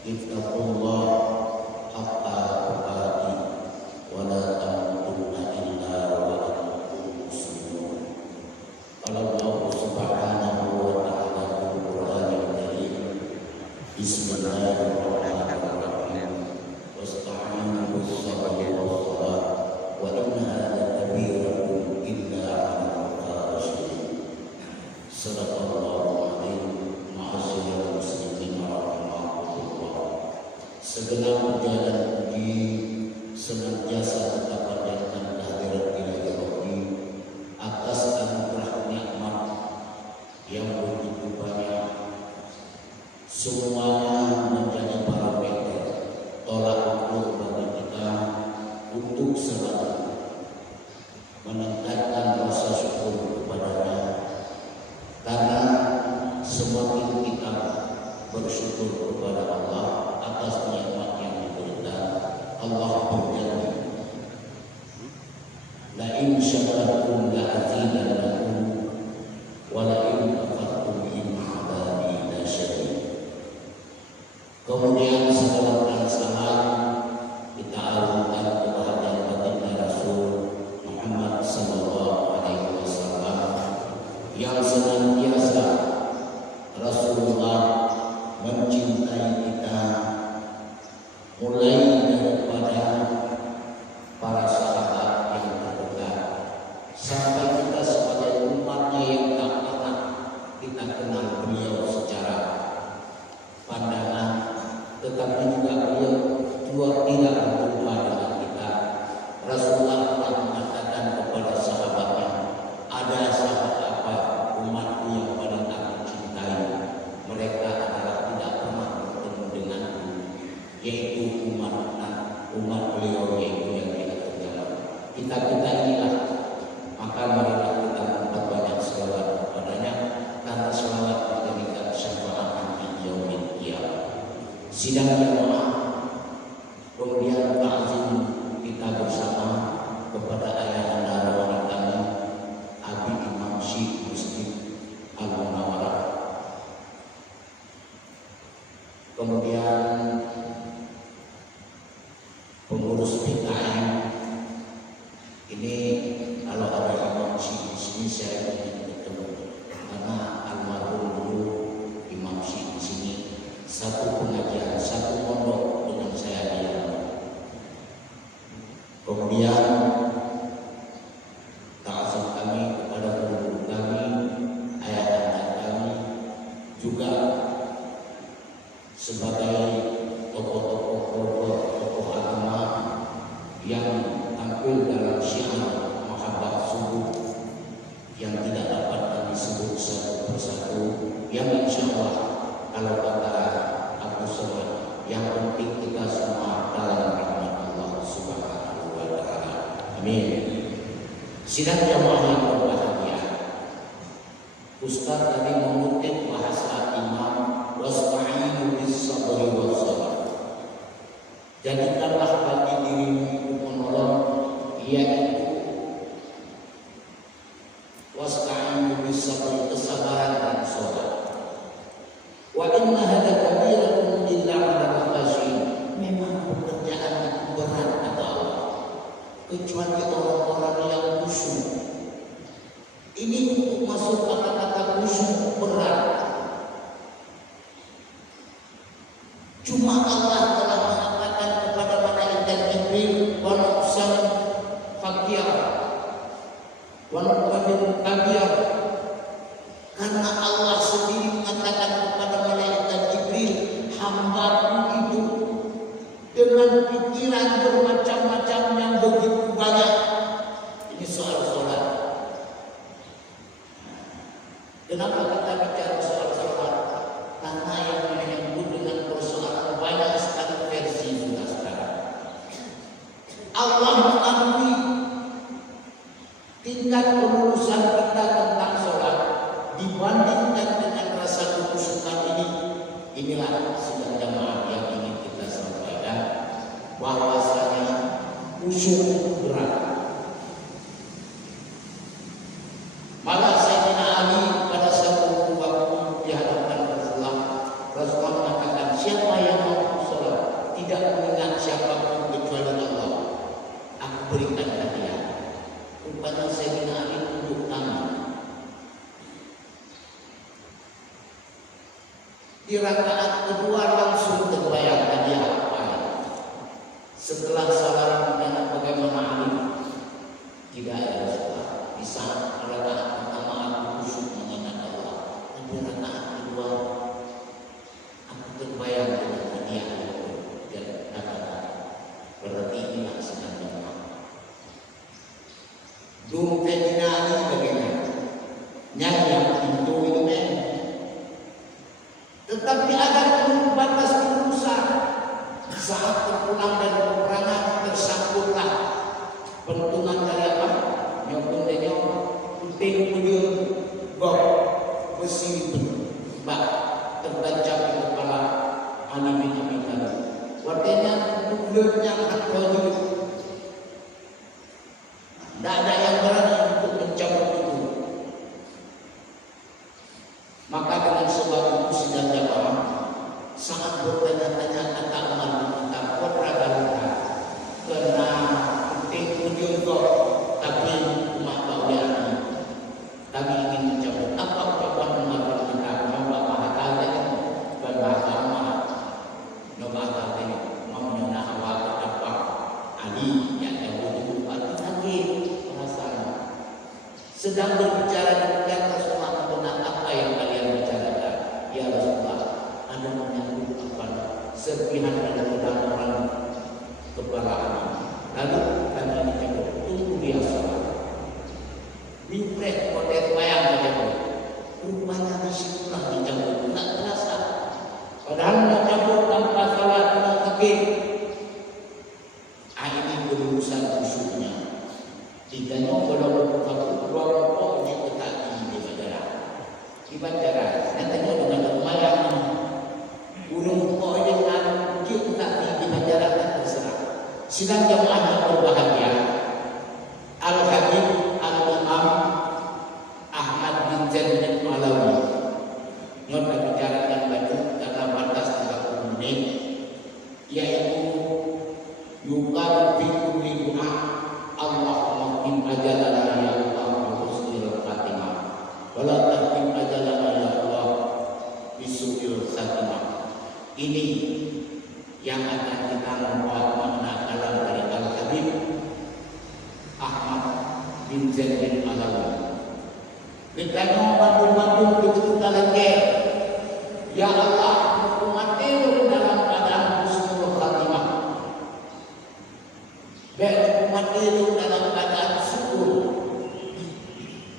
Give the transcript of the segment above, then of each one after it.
ittaqullah haqqa tuqatih wa la tamutunna illa wa antum muslimun. Qala Allah subhanahu wa ta'ala fil Qur'anil Karim, Bismillahirrahmanirrahim, wasta'inu bis-sabri was-salat wa innaha lakabiratun illa 'alal khashi'in. Sadaqallahu adzim. Ma'asyiral muslimin rahimahullah. Segala puja dan puji senantiasa kita panjatkan kehadirat Ilahi Rabbi atas anugerah nikmat yang begitu banyak. Semuanya menjadi parameter tolak ukur bagi kita untuk selalu meningkatkan rasa syukur kepadanya, karena semakin kita bersyukur kepada Allah atas nikmat yang diberikan, Allah berjanji, la in syakartum la azidannakum wa la in kafartum inna 'adzabi lasyadid. Kemudian salawat dan salam kita arungkan kepada baginda Rasul Muhammad sallallahu alaihi wasallam yang senantiasa Rasulullah mencintai kita, mulai daripada para sahabat yang terdekat sampai kita sebagai umatnya yang tak pernah kita kenal beliau secara pandangan, tetapi juga beliau tidak berjumpa dengan kita. Rasulullah telah mengatakan kepada sahabatnya, ada sahabat apa umatku yang paling aku cintai, mereka adalah tidak pernah bertemu denganku, yaitu umat beliau, yaitu yang di akhir zaman. Kita inilah, maka marilah kita memperbanyak selawat kepadanya, karena selawat menjadikan syafaat di yaumil qiyamah. Sidang jamaah, kemudian ta'zim kita bersama kepada ayahanda arwah kami Abi Imam Syekh Masjid Al-Munawwarah, kemudian pengurus PKM. Ini kalau ada Imam Syekh di sini saya ingin bertemu, karena almarhum dulu Imam Syekh di sini satu pengajian, satu pondok dengan saya di dalam. Kemudian ta'zim kami kepada guru kami, ayah-ayah kami, juga sebagai tokoh agama yang tampil dalam syiar mahabbah subuh yang tidak dapat kami sebut satu persatu, yang insya Allah kalau kata Abu Somad, yang penting kita semua dalam rahmat Allah subhanahu wa ta'ala. Amin. Sidang jamaah yang berbahagia, Ustaz tadi mengutip bahasa Imam, wasta'inu bis-sabri was-salat. Jadikanlah bagi dirimu itu penolong, yaitu wasta'inu bis-sabri, kesabaran dan salat. Wa inna hadza kabiratun illa 'alal khashiyin. Memang pekerjaan itu berat kata Allah, kecuali orang-orang yang khusyuk. Ini untuk masuk kata-kata khusyuk berat. Cuma Allah telah mengatakan kepada malaikat Jibril, wa nafsan fakir wa nafsin kabir, karena Allah sendiri mengatakan kepada malaikat Jibril, hamba-Ku itu dengan pikiran bermacam-macam yang begitu banyak. Ini soal sholat. Kenapa kita bicara soal sholat? Karena yang menyebut dengan persoalan banyak sekali versi sudah sekarang. Allah mengakui tingkat kelulusan kita tentang berikan hadiah. Rupanya Sayyidina Ali tunduk tangan. Di rakaat kedua langsung terbayang hadiah apa. Setelah salat ditanya bagaimana Ali, tidak ya Rasulullah. Di saat rakaat pertama aku khusyuk mengingat Allah, tapi rakaat kedua aku terbayang dengan hadiah itu. Dan kata berarti inilah sedang jamaah. Dulu Sayyidina Ali bagaimana? Nyanyi pintu itu tetapi ada batas berusaha. Saat terpulang dari peperangan tersangkutlah pentungan dari apa? Nyokong dan nyokong penting punya bok besi bak tertancap di kepala Ali bin Abi Thalib. Artinya bulatnya akan wajib. Tidak ada yang berani untuk mencabut itu. Maka dengan sebab itu sidang jamaah sangat bertanya-tanya kata Umar bin Khattab berkata karena penting ujung kok tapi umat bawaan kami ingin mencabut apa ucapan Umar bin Khattab nyoba bahasa ini berbahasa Umar nyoba bahasa ini memenuhi awal apa Ali yang jauh itu lagi bahasa sedang berbicara dengan Rasulullah tentang apa yang kalian bicarakan. Ya Rasulullah, ada menyangkut apa serpihan ada pedang orang kepala Ali. Lalu kami dicabut tunggu dia salat. Bifrek kodet bayang saja. Rupanya disitulah dicabut, tak terasa. Padahal dicabut tanpa salat dengan sakit. Ini berurusan khusyuknya. Ditanya kalau kelompok di petani di bandara. Di bandara, nantinya dengan lumayan gunung pokoknya dengan kita di bandara dan terserah. Sidang jamaah yang berbahagia, Al-Habib Al-Imam Ahmad bin Zaid bin Alawi. Nota bicara yang banyak karena batas 30 menit, yaitu yuqal fi kulli du'a Allahumma qim ajalana ya Allah bi husnil khatimah wa la tahtim ajalana ya Allah bi su'il khatimah. Ini yang akan kita membuat makna dalam dari Al-Habib Ahmad bin Zaid bin Alawi. Kita bantu-bantu kita lagi. Ya Allah, umatmu dalam keadaan husnul khatimah. Baik umatmu dalam keadaan syukur.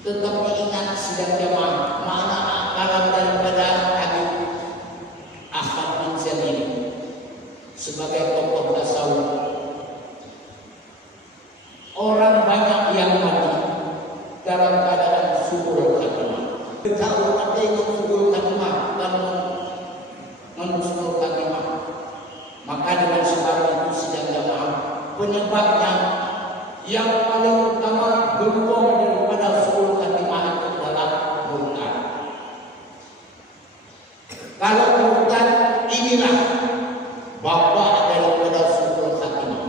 Tetapi ingat sidang jamaah mana akalan daripada Habib Ahmad bin Zaid ini sebagai tokoh tasawuf. Orang banyak yang mati dalam keadaan syukur khatimah. Tahu ada yang syukur khatimah dan menusnul khatimah. Maka dengan sebab itu sidang jamaah penyebabnya yang paling utama gembong daripada syukur khatimah itu adalah murtad. Kalau murtad inilah bapak daripada syukur khatimah.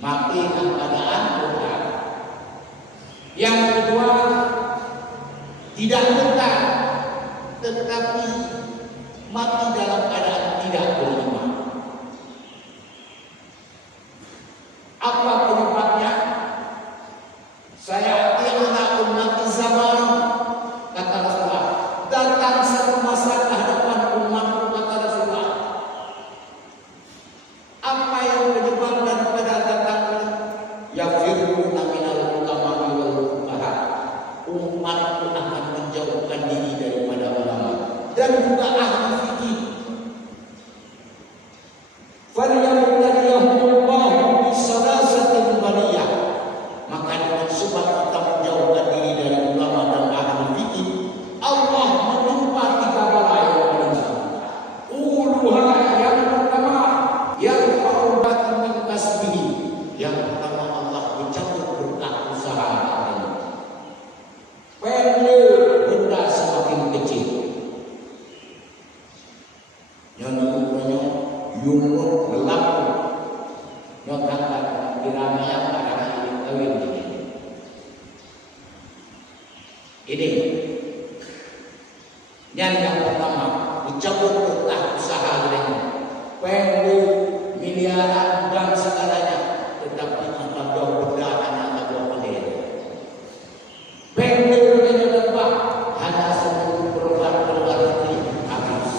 Mati dalam keadaan murtad. Yang kedua, tidak murtad tetapi mati dalam keadaan tidak beriman. Apa penyebabnya? Saya akhirnya umat zaman kata Rasulullah, datang satu masa ke hadapan umatku kata Rasulullah. Apa yang menyebabkan daripada datang yafiruna minal ulama wal fuqaha. Umatku akan menjauhkan diri daripada ulama dan juga ahli fikih. Falyamtadiyahumullahu bisalasatin waliyah. Maka dengan sebab kita menjauhkan diri dari ulama dan ahli fikih, Allah menimpa 3 bala yang paling besar. Uluha yang pertama, yang fa'ubat min kasbihi. Yang pertama Allah mencabut berkah usaha. Pendek benda semakin kecil. Yang namanya yumur lelaku. Yang Yang pertama, dicabut berkah usaha mereka, pendek, miliaran dan segalanya, tetapi ada berdahan atau pelir. Pendek dengan lebah, hanya sebelum berobat ini habis.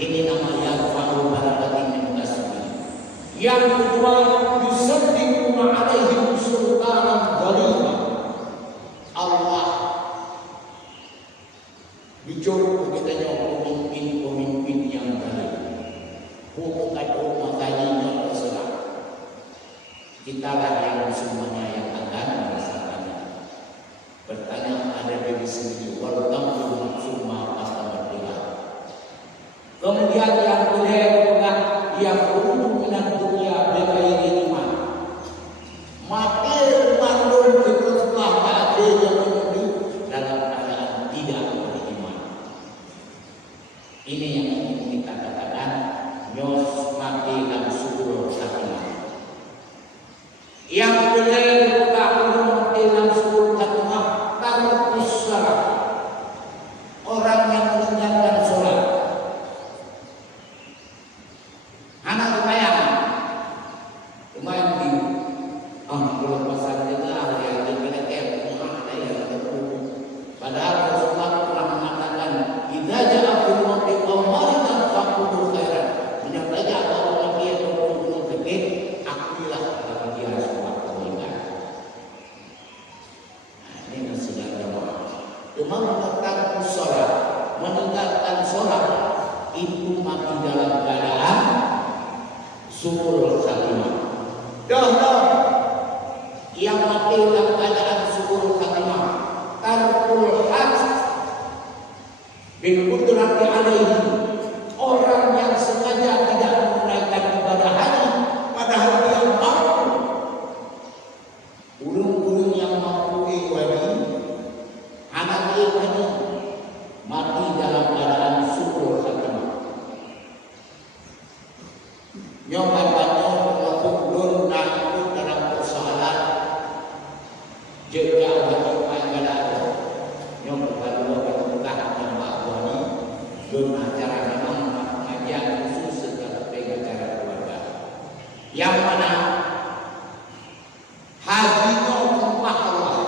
Ini namanya fa'ul barakatin min kasbi. Yang kedua, yusaddiquna alaihim sultanan ghalibah. Allah bicara kita nyawa pemimpin yang baik. Bukan makanya terserah. Kita lah yang semuanya yang akan merasakannya. Bertanya ada diri sendiri. Walau semua kata berbeda. Kemudian yang kedua, yang untuk minat dunia berakhir iman. Mati mandul ketelah tak ada yang menuju dalam keadaan tidak beriman. Ini yang ingin kita katakan nyos mati dan subur khatimah. Yang kedua, mati dan subur khatimah tarkus salat. Orang yang meninggalkan sholat. Anak bayang lumayan di belum pasal juga yang dipelajari ada yang terlalu. Padahal Rasulullah telah mengatakan idza ja'a fil mauti qawmaritan faqulu khairan. Menyampaikan bahwa dia berbunuh sakit, akulah kalau dia sholat meninggal. Ini masih jamaah. Cuma meninggalkan sholat, meninggalkan sholat itu mati dalam keadaan subur khatimah. Dah yang mati dalam keadaan subur khatimah tarkul hajj bil qudrati alaihi. Orang yang sengaja tidak menunaikan ibadah haji padahal dia mampu. Ulung-ulung yang mampu wajib anak haji mati dalam keadaan subur khatimah. Nyobatannya termasuk dun itu dalam persoalan jika wajib ibadah. Nyobatan bukan yang bakwani dun acara memang pengajian khusus secara acara keluarga. Yang mana hajinya sumpah Allah.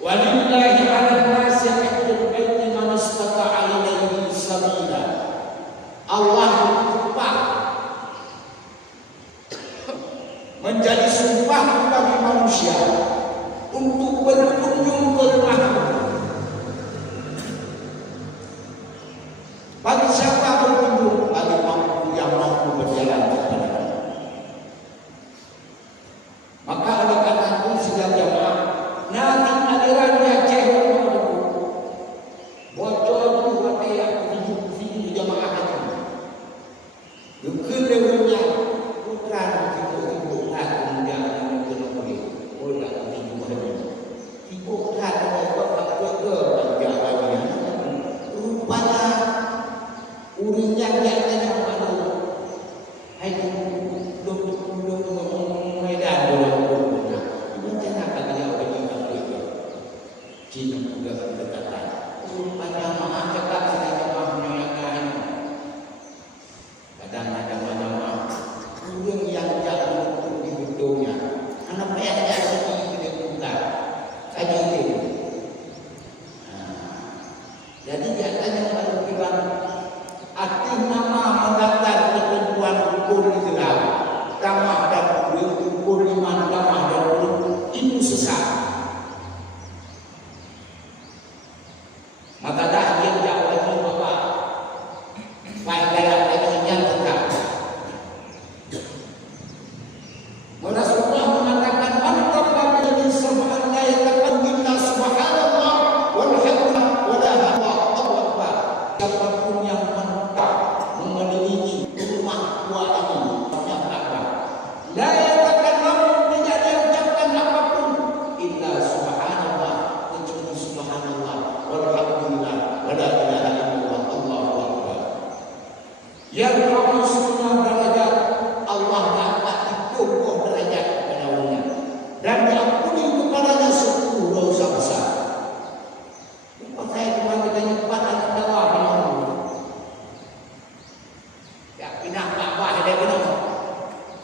Walillahi 'alan nasi hajjul baiti man istata'a ilaihi sabila. Allah bersumpah menjadi sumpah bagi manusia untuk berkunjung ke rumahmu. Bagi siapa berkunjung? Bagi mampu yang mampu berjalan kepada. Maka oleh karena itu sudah jamaah nanti alirannya cewek bocor itu apa yang tujuh jamaah itu. Dukun lewatnya putra itu putra kemudian kemudian putra ibu kata bapak ke penjaganya rupanya urinya katanya pada hai belum medan belum ibu jangan kata dia pergi ke Cina juga berdekatan rupanya maaf cakap sedang maaf menyayangkan kadang ada maaf urung yang jauh untuk dihitungnya anak ayahnya sedih tidak buka kaji itu. Jadi biasanya kalau bilang arti nama mendaftar ketentuan hukum Islam, ramah dan hukum iman, ramah dan hukum itu sesat. Maka dah dia jauh lagi bapak, baik dalam yang tetap. Rasulullah mengatakan antara min subhan la yataqaddimna subhanallah walhamdulillah wala Allahu akbar. Siapapun yang mengelilingi rumah tua ini menyatakan la yataqaddam tidak diucapkan apapun illa subhanallah kecuali subhanallah walhamdulillah cuma kita nyepat anak bawah ya pindah Ka'bah dia pindah.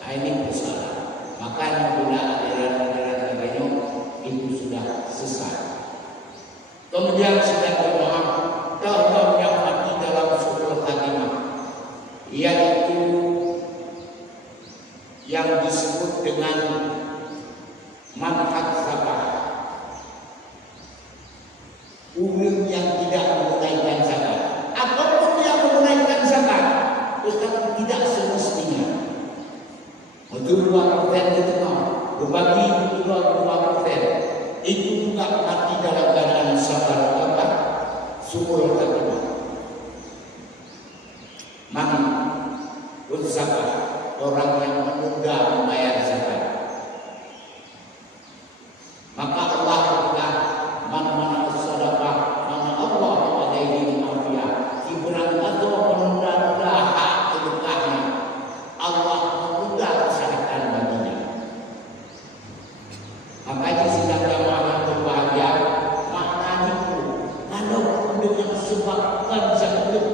Nah, ini bersalah. Makanya bila aliran-aliran agama itu sudah sesat. Kemudian sudah bermaaf contoh yang mati dalam suul khatimah, yaitu yang disebut dengan manhaj zakat. Umum yang tidak menunaikan zakat ataupun yang menunaikan zakat tetapi tidak semestinya. Betul 2% itu berbagi 2%. Itu juga mati dalam keadaan sabar apa? Suul khatimah. Maka berzakat orang yang menunda membayar zakat. Maka Allah berkata, "Man sedekah, mana Allah alaihi afiyah." Hiburan atau menunda-nunda hak sedekahnya, Allah menunda kesehatan baginya. Makanya sidang jamaah yang berbahagia, maknanya itu kalau dengan sebab zakat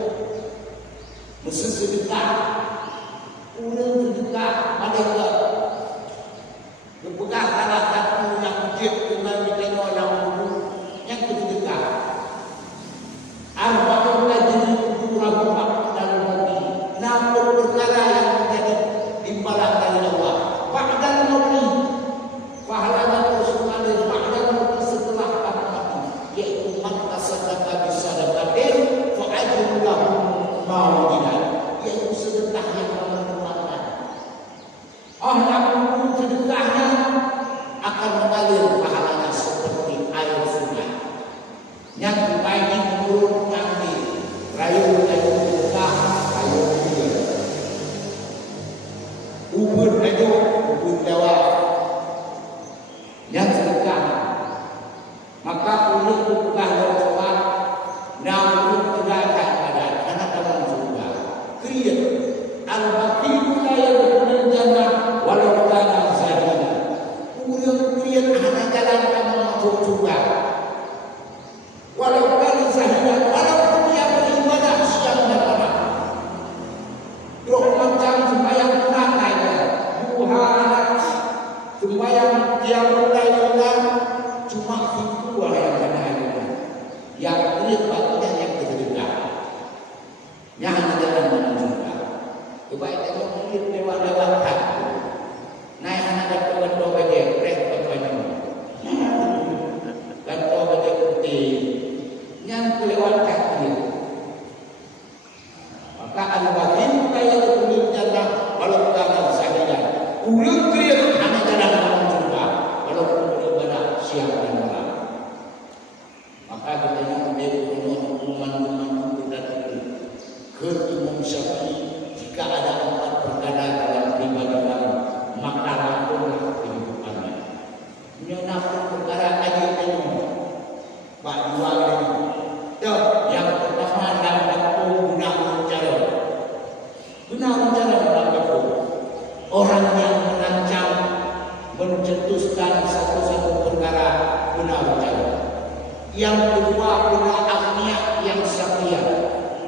mesti sedekah, urang sedekah mereka berpegang salah satu yang wajib dengan ditengok yang dulu yang sedekah. Arba'un ajri ujurahum dalam hati. 60 perkara yang menjadi imbalan dari Allah. Ba'dal mauti, pahalanya Rasulullah ba'dal mauti setelah kamu mati, yaitu man tasaddaqa bisadaqatin fa ajrun lahu ma'udilan, yaitu sedekah yang bermanfaat. Yang sedekahnya akan mengalir pahalanya seperti air sungai. Yang dibaiki turun nanti rayu sedekah rayu dia. Ubun aja ubun dewa. Yang sedekah maka ulun sedekah bersolat namun tegakkan badan anak dalam surga. Kriya al-baqiyu la yadkhulul jannah walau kana zahida. Kriya anak jalan kamu masuk surga. Walau kana zahida, walaupun dia beribadah siang dan malam. Dua macam sembahyang tunai duha, sembahyang dia mulai dengan cuma itu yang ada yang kriya baginya yang bersedekah. Yang hanya jalan menuju surga. Kebaikan yang mungkin lewat-lewat hati. Nah, yang ada kepada wajah repot banyak. Kepada wajah putih yang kelewat kaki. Maka al-batin kaya kulit jannah walau kana sahidan. Ulun kriya hanya jalan menuju surga walaupun beribadah siang dan malam. Maka kita yang menjadi hukuman itu ke Imam Syafi'i, jika ada 4 perkara dalam pribadi kamu, maka lakukanlah kehidupannya. Ini 4 perkara aja itu. Pak dua ini. Yang pertama dalam guna cara. Guna cara dalam itu. Orang yang merancang mencetuskan satu-satu perkara guna cara. Yang kedua guna agniah yang satria.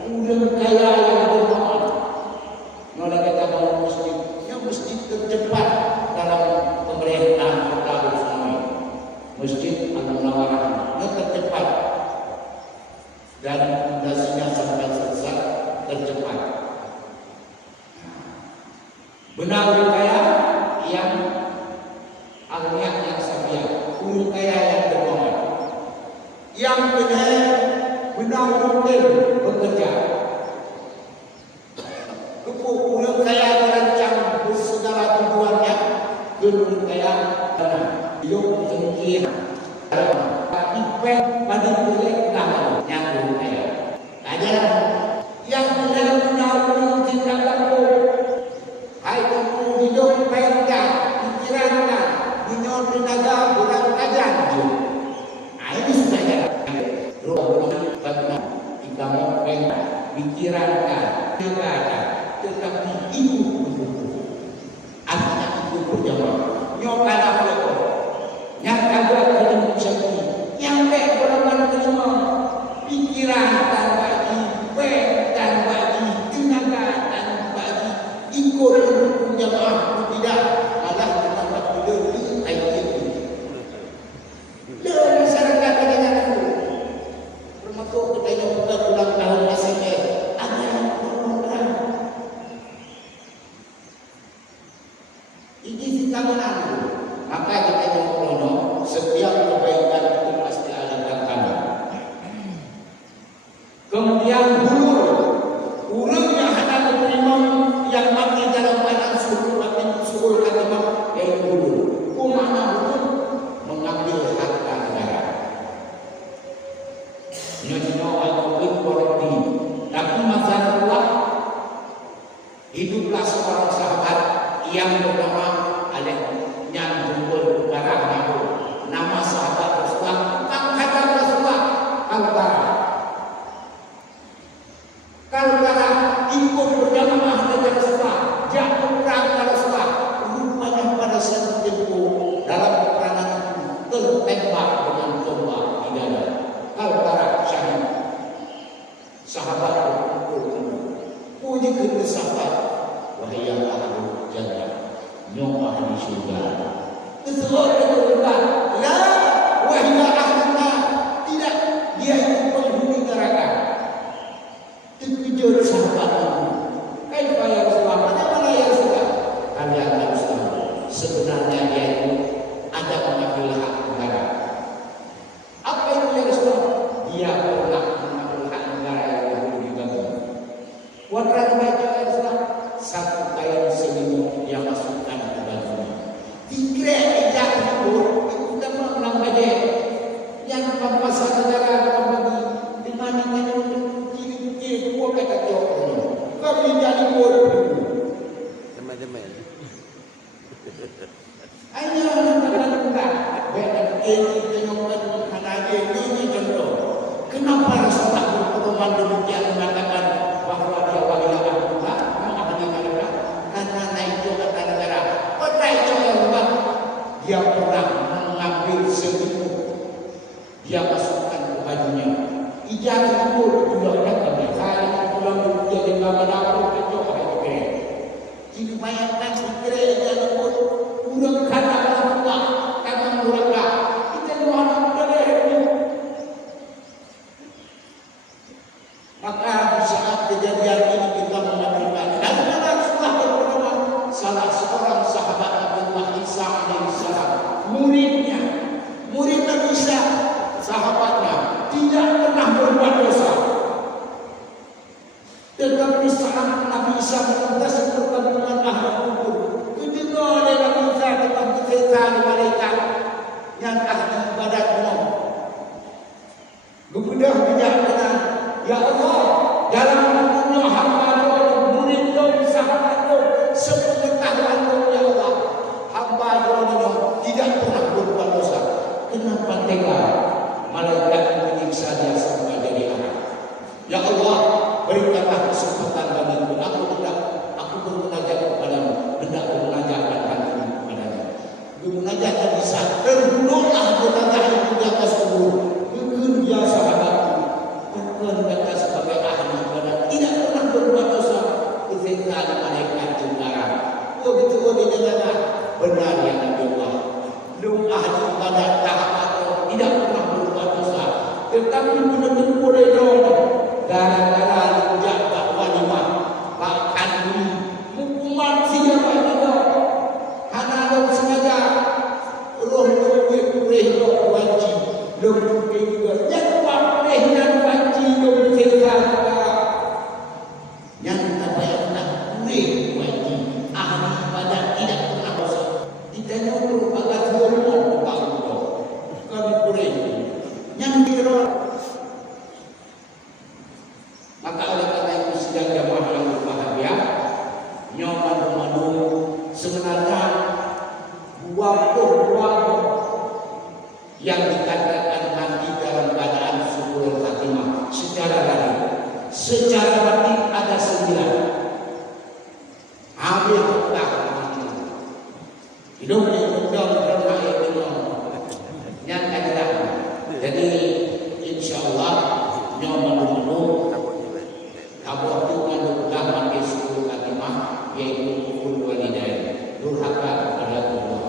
Udah kaya yang berdoa. Nolak kita mau masjid tercepat dalam pemerintahan kota Besar. Masjid Al-Munawwarah yang tercepat dan fondasinya sampai selesai tercepat. Benar kaya yang agniah yang satria. Udah kaya yang berdoa. Yang benar bekerja. Ulang kaya merancang segala tujuannya. Ulang kaya hidup sengkir. Ipet pada pilih nama yang ulang kaya. Ajaran yang benar-benar menciptakan hai kamu hidup baikkan, pikirankan, dunia tenaga bukan kajian. Ini sudah jalan. Ruang bagaimana kita mau pikirankan, dengarkan, tetapi ibu artinya ibu berjamaah. Nyokala berjamaah, yang kagak belum jadi, yang baik berlawan berjamaah. Kemudian ulun yang hendak menerima yang mati dalam keadaan suhul khatimah yaitu hulul. Makna hulul mengambil harta negara. Nyonya al-Qur'an waradi. Tapi masalah hiduplah seorang sahabat yang bernama Alek Nyandungul Barang. Nama sahabat Rasulullah, angkatan Rasulullah Kalkara ikut berjamaah dengan Rasulullah, jatuh perang dengan Rasulullah. Rupanya pada saat itu dalam peperangan tertembak dengan tombak di dada. Kalkara syahid. Sahabat berkumpul. Puji kedua sahabat, wahai yang ahli jannah, nyom ahli syurga. Keseluruhan kedua, la wahai ahli neraka. Tidak, dia itu penghuni neraka. Terkejut sahabat itu. Kaifa ya Rasulullah? Bagaimana ya Rasulullah? Kalian harus tahu, sebenarnya dia itu ada mengambil hak negara. Apa itu ya Rasulullah? Dia pernah mengambil hak negara yang dahulu dibagi. Kuadrat baca ya Rasulullah, satu kain selimut yang masukkan ke bajunya. Dikira ejak itu kita menang baca. Yang pampasan negara bagi dimana-mana kiri gua kata jawabnya. Kami jadi bodoh. Teman-teman. Hanya orang-orang benar ini tengok hanaje ini contoh. Kenapa Rasulullah berpedoman demikian mengatakan bahwa dia wali Allah? Mengabdi mereka karena naik kata negara. Naik Allah dia pernah mengambil selimut. Dia masukkan ke bajunya. Ijazah itu juga datang. Saya pulang jadi bapa dapur kecok hari ini. Jadi bayangkan sekira ijazah itu udah kata Allah kata murah. Kita dua anak dari maka di saat kejadian ini kita mengabarkan dan Rasulullah berpedoman salah seorang sahabat Nabi Isa alaihissalam, muridnya, murid Nabi Isa, sahabatnya tidak pernah berbuat dosa. Tetapi saat Nabi Isa menuntas pertemuan ahli kubur, ketika oleh Nabi Isa telah bercerita malaikat yang ahli ibadat Allah, bebedah bijaksana, ya Allah, dalam dunia hamba Allah, murid Allah, sahabat Allah, sepengetahuan ya Allah, hamba Allah tidak pernah berbuat dosa. Kenapa tega malaikat menyiksa dia sampai jadi anak? Ya Allah, berikanlah kesempatan bagiku. Aku bermunajat kepadamu, hendak bermunajatkan hatimu kepadanya. Bermunajat dan bisa terbunuhlah jenazah itu di atas kubur. Mungkin dia sahabatku, mungkin kata sebagai ahli ibadat, tidak pernah berbuat dosa. Ketika ada malaikat jengara, begitu di jenazah, benar ya Nabi Allah. Belum ahli ibadat sahabat tidak pernah berbuat dosa, tetapi benar-benar boleh dong gara-gara rujak Pak Walimah, Pak Kandri, hukuman siapa juga hana dong sengaja roh kureh dong wajib dong juga yang kureh dan wajib dong selesai yang apa yang nak kureh wajib ahli ibadat tidak pernah dosa. Ditanya untuk bagas hormon kami kureh yang dirot. Maka oleh karena itu sedang jamaah yang berbahagia, nyoman-manu sebenarnya 20 yang dikatakan nanti dalam keadaan suhul khatimah secara lahir. Secara batin ada 9. Ambil tak hidupnya mudah berdoa itu yang ada. Jadi insyaallah nyoman-manu Abu Tuhan mati suhul khatimah yaitu ukul walidain, durhaka kepada Allah.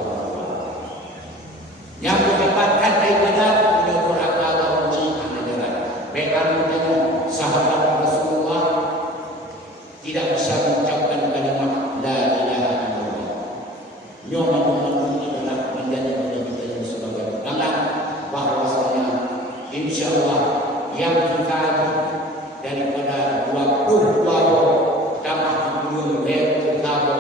Yang mendapatkan ibadat punya durhaka Allah adalah mereka sahabat Rasulullah tidak bisa mengucapkan kalimat la ilaha illallah. Nyoman adalah menjadi kita sebagai pegangan bahwasanya insyaallah yang kita daripada 22 Taman Gunung Utara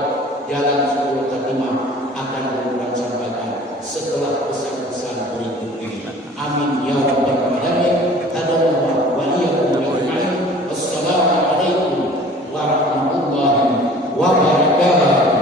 Jalan 10 Khatimah akan dilaksanakan setelah pesan-pesan berikut ini. Amin ya rabbal alamin. Hadallahu wa iyyakum ajma'in. Wassalamualaikum warahmatullahi wabarakatuh.